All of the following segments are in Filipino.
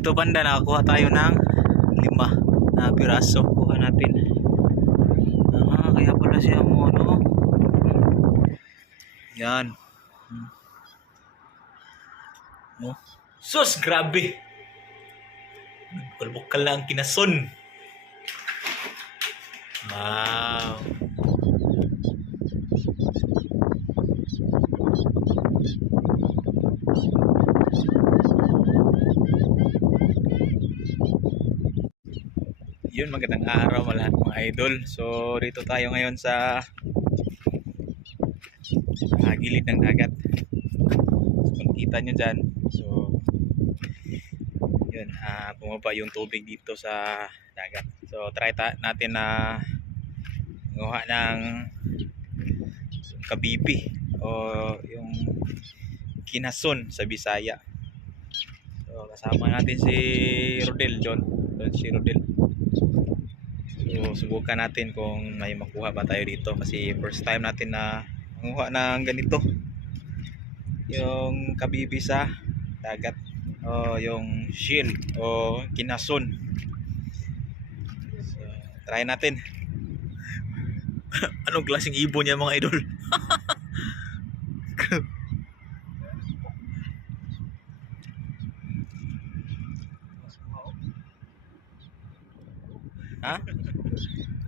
Dito banda nakakuha tayo ng 5 na piraso. Kuha natin. Kaya pala siya mo ano. Yan. No. Sus, grabe. Bukal na ang kinason. Wow. Yun, magandang araw lahat mga idol. So dito tayo ngayon sa gilid ng dagat. So, kung kita nyo dyan, so yun, bumaba yung tubig dito sa dagat. So try natin na gumawa ng kabibi o yung kinason sa Bisaya. So kasama natin si Rodel John. Si Rodel. So subukan natin kung may makuha ba tayo dito kasi first time natin na manguha ng ganito. Yung kabibi sa dagat o yung shield o kinason. So try natin. Anong klaseng ibon niya mga idol? Ha?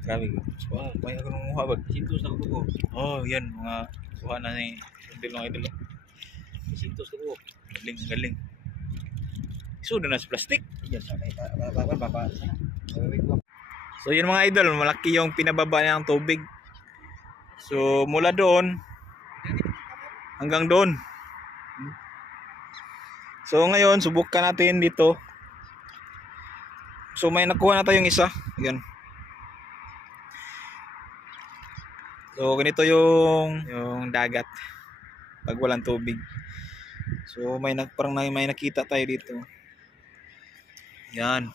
Grabe. Wow, kaya ako nung muha ba? Sintos na ko. Oh, yan mga kuha na ni Rodel mga idol. Sintos ko. Galing, galing. Sudo na sa plastic. Yes, baba. So yun mga idol, malaki yung pinababa ng tubig. So mula doon hanggang doon. So ngayon subukan natin dito. So may nakuha na tayong isa. Yan. So ganito yung dagat pag walang tubig. So parang may nakita tayo dito. Yan.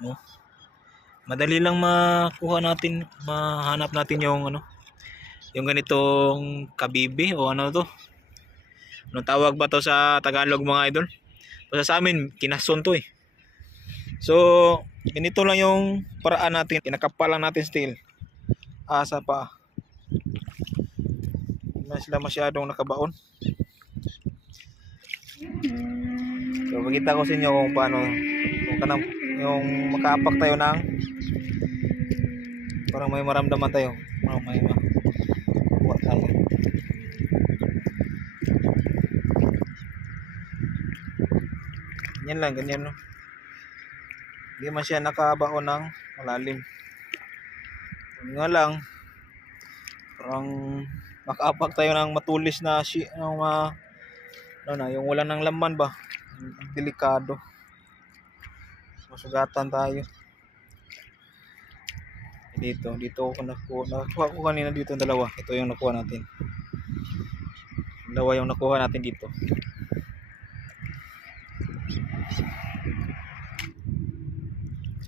No. Madali lang makuha natin, mahanap natin yung ano, yung ganitong kabibi o ano to. Anong tawag ba to sa Tagalog mga idol? Basta sa amin kinason to eh. So ganito lang yung paraan natin, kinakapa lang natin still. Asa pa. Hindi sila masyadong nakabaon. So pakita ko sa inyo kung paano yung makaapak tayo ng parang may maramdaman tayo. Parang may makuha tayo. Ganyan lang, ganyan no. Hindi man siya nakabaon ng malalim. Yun nga lang, parang makaapak tayo ng matulis na yung wala ng laman ba, delikado, masugatan tayo. Dito ako nakuha ko kanina dito yung dalawa. Ito yung nakuha natin, dalawa yung nakuha natin dito.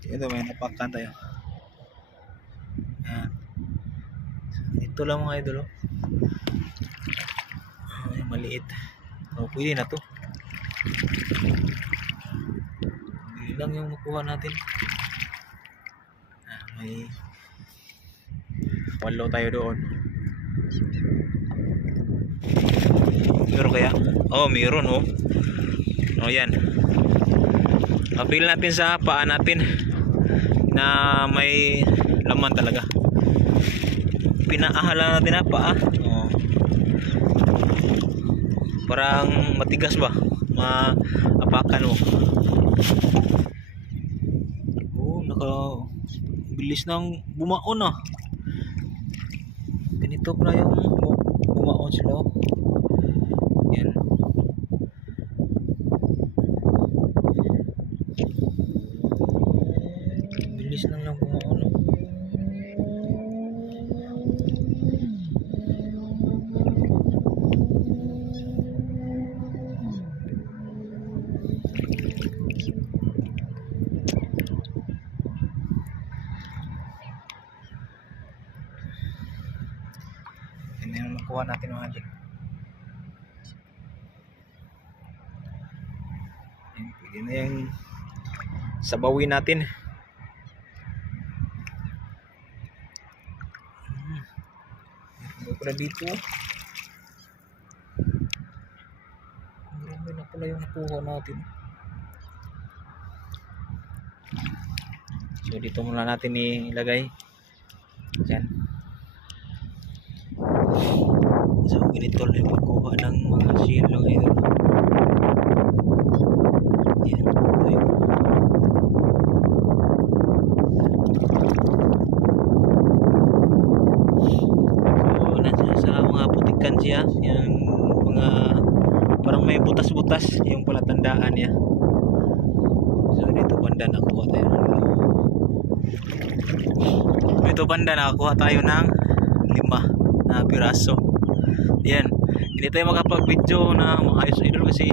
Ito may napakan tayo. Yan. Ito lang mga idol. Ay, maliit. Pwede na to. Hindi lang yung makuha natin. May 8 tayo doon. Meron kaya? Oh, meron oh. Oh, yan. Kapil natin sa paa natin na may laman talaga. Pinaahala natin na paa. Oh. Parang matigas ba? Maapakan mo. Oh, bilis nang bumaon ah. Ganito pala yung bumaon sila. Yan. Bilis lang bumaon. Yan yung nakuha natin mga idol. Pwede na yung sabawin natin. Ano pala dito? Marami na pala yung nakuha natin. So dito muna natin ilagay. Yan. So ganito lang yung pagkuha ng mga silo ngayon. Yan. Ito yun. So nasa sa mga putikan siya. Yung mga parang may butas-butas yung palatandaan niya. So dito banda nakuha tayo ng dito banda nakakuha tayo ng 5 na piraso. Yan. Hindi tayo makapag-video na maayos idol kasi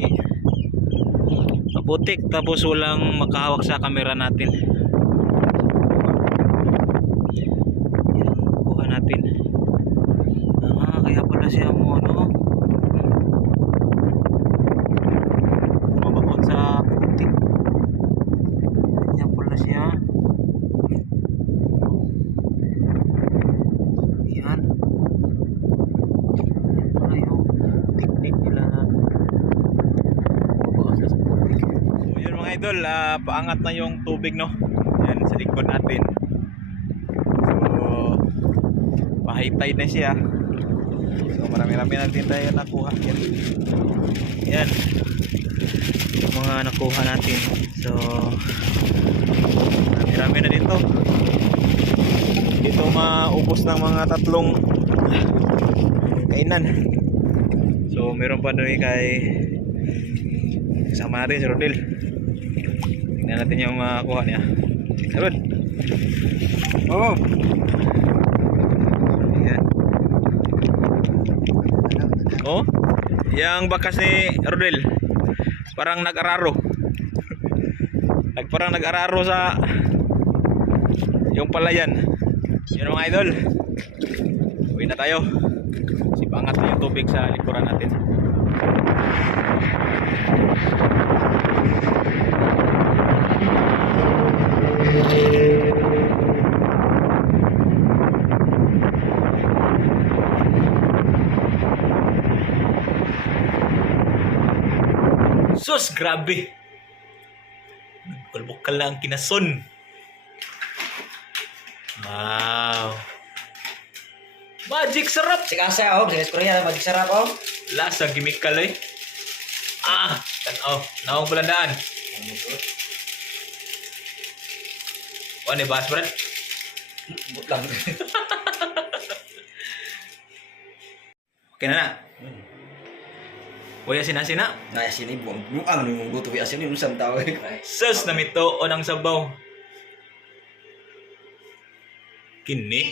maputik tapos walang makahawak sa camera natin. Yan, kuha natin. Kaya pala siya mo ano. Mabakot sa putik. Yan pala siya. Yan. Yan pala yung technique nila na mabakot sa putik. So yun mga idol, paangat na yung tubig no. Yan sa likod natin. So pa-high tide na siya. So marami-rami natin tayo nakuha. Yan. Yung mga nakuha natin. So marami na dito. Dito maubos ng mga 3 kainan. So meron pa doon kay kasama natin si Rodel. Tingnan natin yung makuha niya. Rod. Oh. Ayan. Oh. Yang bakas ni Rodel parang nag-araro. Parang nag-araro sa yung palayan. Yun mga idol. Uwi na tayo. Sipangat na yung tubig sa likuran natin. Sus, grabe. Bukal-bukal lang ang kinason. Wow. Magic sarap. Si Kasa, oh. Si Esprenya, mag-sarap, oh. Lasa chemical eh. Tanaw. Naong pulandaan. Ano ni Bas, Brad? Butlang. Okay na. Uy, asin-asina. Nah, sini buang nung butuh asin ni usam tao. Sus, namito o ng sabaw. Kini.